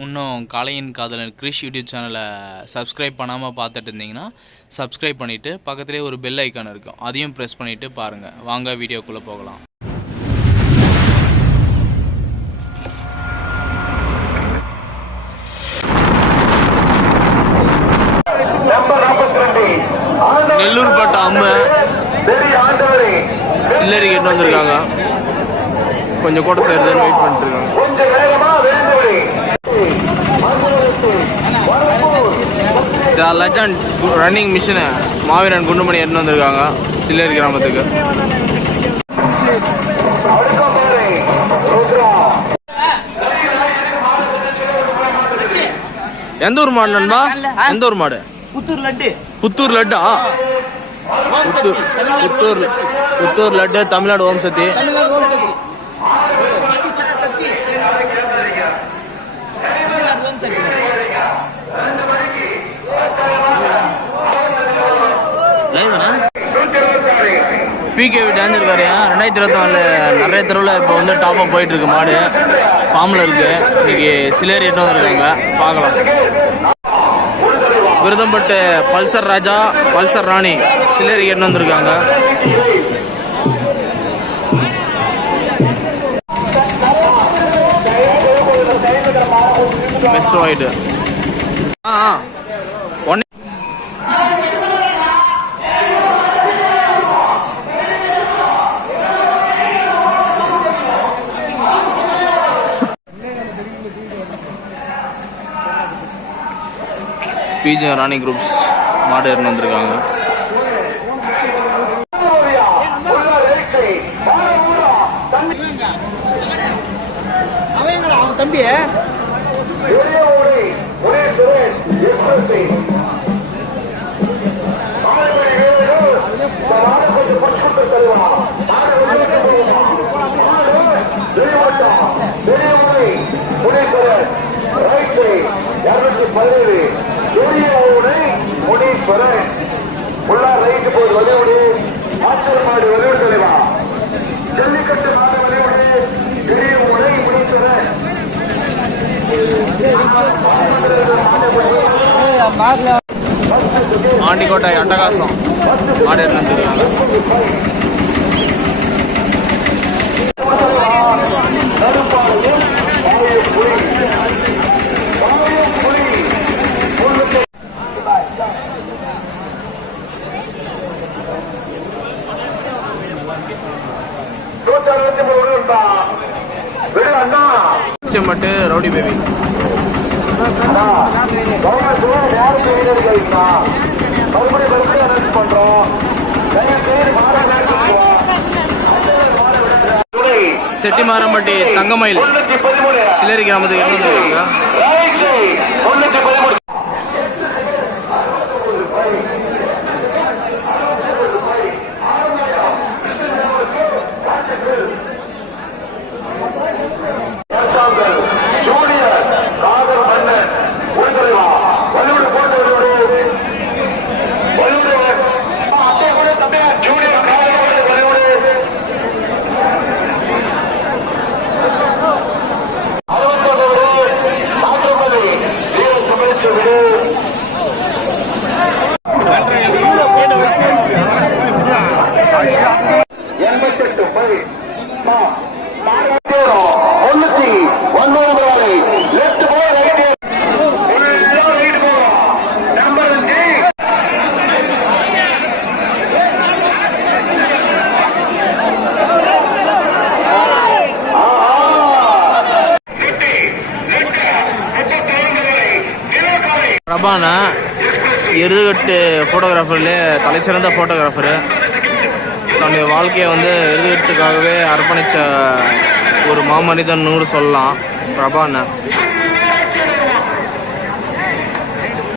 இன்னும் கலையின் காதலன் கிரிஷ் யூடியூப் சேனலை சப்ஸ்கிரைப் பண்ணாமல் பார்த்துட்டு இருந்தீங்கன்னா சப்ஸ்கிரைப் பண்ணிவிட்டு பக்கத்துலேயே ஒரு பெல் ஐக்கான் இருக்கும். அதையும் ப்ரெஸ் பண்ணிவிட்டு பாருங்கள் வாங்க வீடியோக்குள்ளே போகலாம். நெல்லூர் பட்ட அம்மை சில்லறி கேட்டு வந்திருக்காங்க. கொஞ்சம் கூட சேர்ந்து வெயிட் பண்ணிட்டு இருக்காங்க. த லெஜண்ட் ரன்னிங் மிஷினை மாவீரன் குண்டுமணி எடுத்து வந்திருக்காங்க. சில்லரி கிராமத்துக்கு. எந்த ஊர் மாடு நண்பா? எந்த ஊர் மாடு? புத்தூர் லட்டு புத்தூர் லட்டா புத்தூர் புத்தூர் புத்தூர் லட்டு தமிழ்நாடு ஓம் சக்தி தமிழ்நாடு ஓம் சக்தி சக்தி தமிழ்நாடு ஓம் சக்தி லைவனா பிகேவி டேஞ்சர் இருக்காருயா ரெண்டாயிரத்தி இருபத்தி நாலில் நிறைய தெருவில் இப்போ வந்து டாப்பாக போயிட்டுருக்கு மாடு. ஃபார்மில் இருக்குது இன்றைக்கி சிலேரி எட்டு வந்திருக்காங்க. பார்க்கலாம். விருதம்பட்டு பல்சர் ராஜா பல்சர் ராணி சிலேரி எட்டு வந்திருக்காங்க. பெஸ்ட் ஒயிட் ஆ ஆ. பிஜி ராணி குரூப்ஸ் மாடு வந்திருக்காங்க. அவன் அவன் தம்பி ஆண்டிக்கோட்டை அட்டகாசம். மாடு எடுத்து வந்திருக்காங்க நூற்றி அறுபத்தி மூணு இருந்தா விடு அண்ணா. மட்டு ரவுடி பேபி. மறுபடியும் மறுபடியும் அனௌன்ஸ் பண்றோம் செட்டிமாரம்பட்டி தங்கமயில் சிலரி கிராமத்துக்கு எடுத்து பிரபானா எருதுகட்டு ஃபோட்டோகிராஃபர்லே தலைசிறந்த ஃபோட்டோகிராஃபர் ஃபோட்டோகிராஃபரு தன்னுடைய வாழ்க்கையை வந்து எருதுகட்டுக்காகவே அர்ப்பணித்த ஒரு மாமனிதன் சொல்லலாம் பிரபானை.